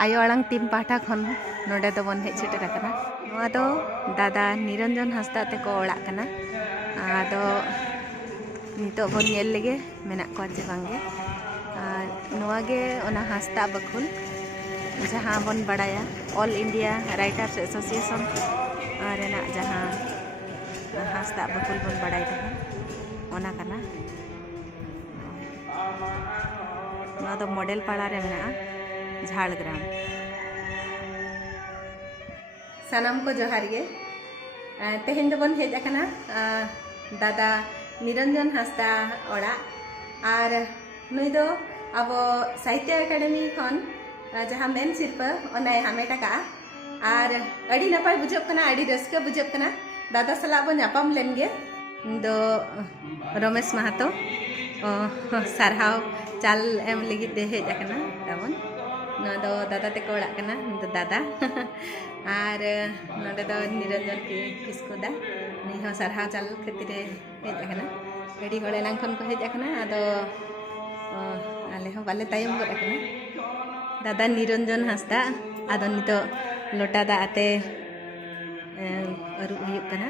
आयो आड़ांग टीम पाठा खन नोडे दो बन हेज सेटर आकना नोआ दो दादा निरंजन हांसदा ते को ओळाग कना आदो नितो बन नेल लेगे मेना को जे बांगे नोआ गे ओना हांसदा बखुल जहां बन बड़ाया ऑल इंडिया राइटर्स एसोसिएशन रेना जहां हांसदा बखुल बन बड़ाई तहा ओना कना नोआ दो मॉडल पाड़ा रे मेना झाड़ग्राम सानाम को जोहार गे तेहेन दो बन हेज आकना दादा निरंजन हांसदा ओड़ा और नुई दो अब साहित्य अकादमी खन जहाँ मेन सिरपा ओना हामेट का और अड़ी नपाय बुझब कना अड़ी रस्का बुझब कना दादा सला बो नापाम लेनगे दो रमेश महतो सारहाव चाल एम लगी दे हेज आकना ताबन ना दो दादा ते को ओड़ा कना दो दादा और नोडे दो निरंजन किसको दा नि हो सारहाव चाल खातिर हेज आकना गड़ी होले नांग खन को हेज आकना आदो आले हो बाले तायम गड आकना दादा निरंजन हांसदा आदो नितो लोटा दा आते अरु हुयुग कना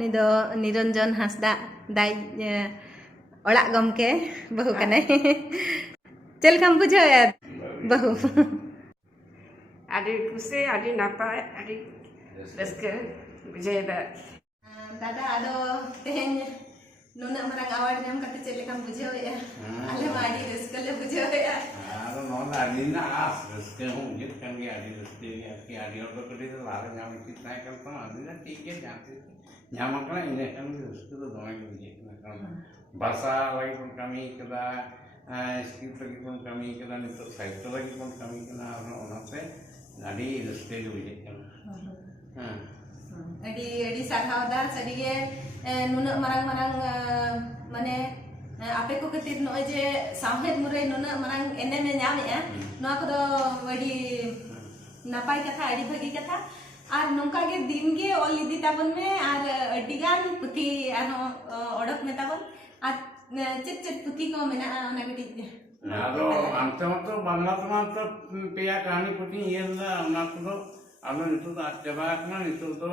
निदो निरंजन हांसदा दाई ओड़ा गमके बहु कने चल कम बुझो बहु आदि कुसे आदि नापाय आदि रस्के बुझेदा दादा आदो तेहेन नुना मरंग अवार्ड नाम कते चले कम बुझो या आले माडी रस्कले बुझो या आरो नोन आदि ना आस रस्के हो जित कन के आदि रस्के के आदि और कटे तो लाग नाम कितना कल तो आदि ना ठीक है जानते ᱧᱟᱢᱟᱠᱟᱱᱟ ᱤᱱᱟᱹ ᱠᱷᱟᱱ ᱜᱮ ᱨᱟᱹᱥᱠᱟᱹ ᱫᱚ ᱫᱚᱢᱮ ᱜᱮ ᱵᱩᱡᱷᱟᱹᱜ ᱠᱟᱱᱟ ᱠᱟᱨᱚᱱ ᱵᱷᱟᱥᱟ ᱞᱟᱹᱜᱤᱫ ᱵᱚᱱ ᱠᱟᱹᱢᱤ ᱠᱟᱫᱟ ᱥᱠᱨᱤᱯᱴ ᱞᱟᱹᱜᱤᱫ ᱵᱚᱱ ᱠᱟᱹᱢᱤ ᱠᱟᱫᱟ ᱱᱤᱛᱚᱜ ᱥᱟᱦᱤᱛᱛᱚ ᱞᱟᱹᱜᱤᱫ ᱵᱚᱱ ᱠᱟᱹᱢᱤ ᱠᱟᱱᱟ ᱚᱱᱟᱛᱮ ᱟᱹᱰᱤ ᱨᱟᱹᱥᱠᱟᱹ ᱜᱮ ᱵᱩᱡᱷᱟᱹᱜ ᱠᱟᱱᱟ ᱟᱹᱰᱤ ᱟᱹᱰᱤ ᱥᱟᱨᱦᱟᱣ ᱫᱟ ᱥᱟᱹᱨᱤᱜᱮ ᱱᱩᱱᱟᱹᱜ ᱢᱟᱨᱟᱝ ᱢᱟᱨᱟᱝ ᱢᱟᱱᱮ आपे को खातिर नय जे सामहेद मुरे नुना मांग एनएम ᱧᱟᱢᱮᱜᱼᱟ नोआ को दो बड़ी नापाय कथा अड़ी भागी कथा और नौका के दिन के ऑल इदी ताबन में और अडिगान पुथी आनो ओडक में ताबन और चित चित पुथी को मेना ओना गटी ᱟᱫᱚ ᱟᱱᱛᱮ ᱢᱟᱛᱚ ᱵᱟᱝᱞᱟ ᱛᱮᱢᱟ ᱛᱚ ᱯᱮᱭᱟ ᱠᱟᱹᱦᱱᱤ ᱯᱩᱛᱷᱤᱧ ᱤᱭᱟᱹ ᱞᱮᱫᱟ ᱚᱱᱟ ᱠᱚᱫᱚ ᱟᱫᱚ ᱱᱤᱛᱚᱜ ᱫᱚ ᱟᱫ ᱪᱟᱵᱟ ᱟᱠᱟᱱᱟ ᱱᱤᱛᱚᱜ ᱫᱚ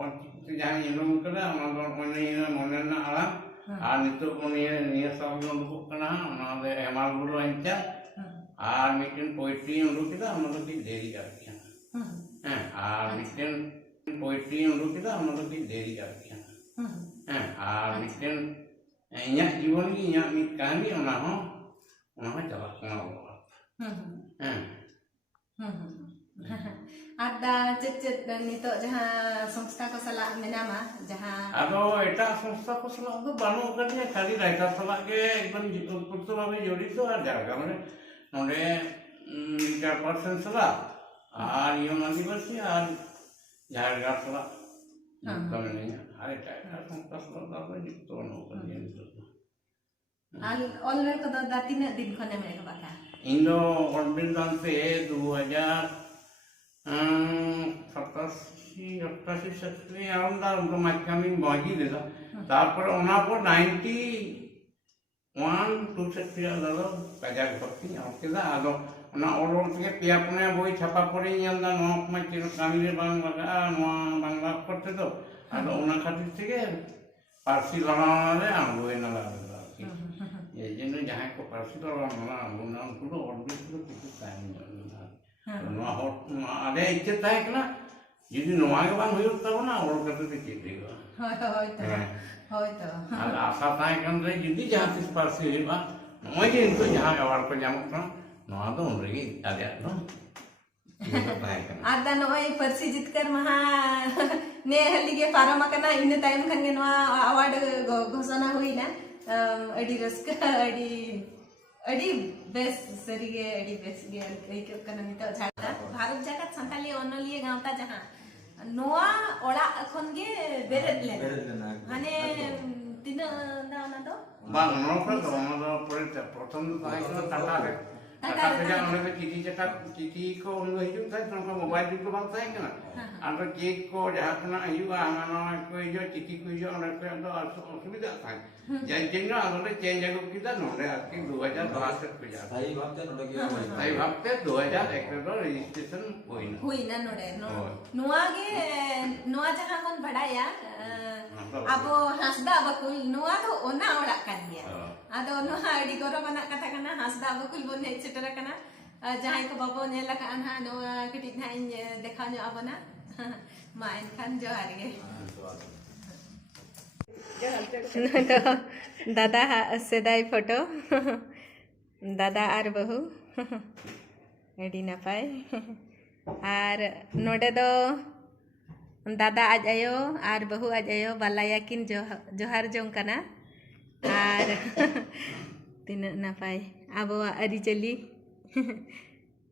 ᱚᱞᱪᱤᱠᱤ ᱡᱟᱦᱟᱸᱧ ᱩᱰᱩᱝ ᱠᱟᱫᱟ ᱚᱱᱟ ᱫᱚ ᱱᱤᱭᱟᱹ ᱢᱚᱱᱮ ᱨᱮᱱᱟᱜ ᱟᱲᱟᱝ ᱟᱨ ᱱᱤᱛᱚᱜ ᱱᱤᱭᱟᱹ ᱥᱟᱞ ᱜᱮ ᱩᱰᱩᱠᱚᱜ ᱠᱟᱱᱟ ᱚᱱᱟ ᱫᱚ ᱦᱮᱢᱟᱞ ᱵᱩᱨᱩ ᱟᱧᱪᱟᱨ ᱟᱨ ᱢᱤᱫᱴᱮᱱ ᱯᱳᱭᱴᱨᱤᱧ ᱩᱰᱩᱠ ᱠᱮᱫᱟ ᱚᱱᱟ ᱫᱚ ᱠᱟᱹᱡ ᱫᱮᱨᱤ ᱟᱨᱠᱤ ᱦᱮᱸ ᱟᱨ ᱢᱤᱫᱴᱮᱱ ᱯᱳᱭᱴᱨᱤᱧ ᱩᱰᱩᱠ ᱠᱮᱫᱟ ᱚᱱᱟ ᱫᱚ ᱠᱟᱹᱡ ᱫᱮᱨᱤ ᱟᱨᱠᱤ ᱦᱮᱸ ᱟᱨ ᱢᱤᱫᱴᱮᱱ ᱤᱧᱟᱹᱜ ᱡᱤᱵᱚᱱ ᱜᱮ ᱤᱧᱟᱹᱜ ᱢᱤᱫ ᱠᱟᱹᱦᱱᱤ ᱚᱱᱟ ᱦᱚᱸ ᱪᱟᱞᱟᱜ ᱠᱟᱱᱟ ᱚᱞᱚᱜ ᱦᱮᱸ ᱟᱨ ᱪᱮᱫ ᱱᱤᱛᱚᱜ ᱡᱟᱦᱟᱸ ᱥᱚᱝᱥᱛᱷᱟ ᱠᱚ ᱥᱟᱞᱟᱜ ᱢᱮᱱᱟᱢᱟ ᱡᱟᱦᱟᱸ ᱟᱫᱚ ᱮᱴᱟᱜ ᱥᱚᱝᱥᱛᱷᱟ ᱠᱚ ᱥᱟᱞᱟᱜ ᱫᱚ ᱵᱟᱹᱱᱩᱜ ᱟᱠᱟᱫᱤᱧᱟ ᱠᱷᱟᱹᱞᱤ ᱨᱟᱭᱴᱟᱨ ᱥᱟᱞᱟᱜ ᱜᱮ ᱮᱠᱫᱚᱢ ᱡᱤᱛᱚᱱ ᱵᱷᱟবে ᱡᱚᱲᱤᱛᱚ ᱟᱨ ᱡᱷᱟᱲᱜᱨᱟᱢ ᱨᱮ ᱱᱚᱰᱮ ᱪᱮᱭᱟᱨᱯᱟᱨᱥᱚᱱ ᱥᱟᱞᱟᱜ ᱟᱨ ᱤᱭᱚᱝ ᱟᱹᱫᱤᱵᱟᱹᱥᱤ ᱟᱨ ᱡᱷᱟᱲᱜᱨᱟᱢ ᱥᱟᱞᱟᱜ ᱡᱩᱠᱛᱚ ᱢᱤᱱᱟᱹᱧᱟ ᱟᱨ ᱮᱴᱟᱜ ᱥᱚᱝᱥᱛᱷᱟ ᱥᱟᱞᱟᱜ ᱫᱚ ᱡᱩᱠᱛᱚ ᱵᱟᱹᱱᱩᱜ ᱟᱠᱟᱫᱤᱧᱟ ᱱᱤᱛᱚᱜ ᱫᱚ ᱟᱨ ᱚᱞ ᱠᱚᱫᱚ ᱛᱤᱱᱟᱹᱜ ᱫᱤᱱ ᱠᱷᱚᱱᱮᱢ ᱮᱦᱚᱵ ᱟᱠᱟᱫᱟ? ᱤᱧ ᱫᱚ ᱚᱞᱵᱤᱞᱫᱟᱱᱛᱮ 2087-88 আরামদা মাঝখানে বাজি দিল তারপরে ওনার পর 91-2 সেক্টর দাদা কাজা ভর্তি আমাকে আদো ওনা অল থেকে পেয়া পুনে বই ছাপা পড়ে ñanda নোয়া মাই চির কামিরে বাংলা নোয়া বাংলা করতে তো আদো ওনা খাতির থেকে পার্সি লাগানোরে আঙ্গুইনা লাগা এই জন্য যাহাই কো পার্সি লাগানোরা আঙ্গুনা উনকো অলবিল কিছু টাইম নোয়া হট আদে ইচ্ছে তাই না যদি নোয়া গে বাং হুয়ুক তাবনা অল কাতে তে চিদেগা হয়তো আর আশা তাই কান রে যদি যাহা তিস পার্সি হইবা নয় যে তো যাহা অ্যাওয়ার্ড কো জামক না নোয়া তো উন রেগে আদে no ada noy persi jitkar maha ne halige parama kana inne time khan ge noa award ghosana huina adi raska adi best sarige adi best ge ai kana nito jhata bharat jagat santali onoliye gaunta jaha noa ola khon ge beret lena mane tina na ona do bang no ka ona do pore prothom tai ko tata re tata te ja ona चिट्ठी चटा चिट्ठी को उन हिजुक था तो mobile जुग बात है ना और केक को जहां ना हिजुक आना कोई जो चिट्ठी कोई जो ona को तो असुविधा था जय जिन्नो आने चेंज आगो किदा नोडे आके 2012 तक जा सही भागते नोडे के सही भागते 2001 रो रजिस्ट्रेशन हुईना नोडे नोआ गे नोआ जहां मन बड़ाया abo hasda bakul noa do ona orak kan dia ado noa adi goro mana kata kana hasda bakul bon hej setara kana jahai ko babo nyela ka anha noa ketit na in dekha nyo abona ma enkan johar ge दादा सेदाई photo दादा are बहु AD नापाय are नोडे दो दादा आज आयो are बहु आज आयो बालाया किन जोहार जोंग कना आर तीन नापाय आबोआ अरिचली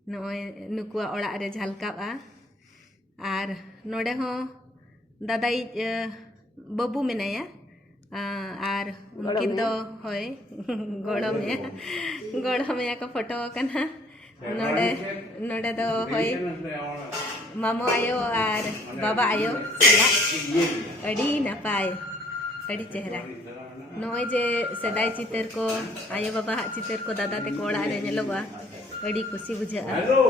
नोय नुकुआ ओड़ा रे झलकाबा आर नोडे हो दादा बबू मेनाया आर उनकिन दो होय गड़मेया को फोटो कना नोडे नोडे दो होय मामो आयो आर बाबा आयो सला अड़ी नपाय अड़ी चेहरा नोय जे सदाय चितर को आयो बाबा चितर को दादा ते को ओड़ा रे नेलोगा अड़ी खुशी बुझा हेलो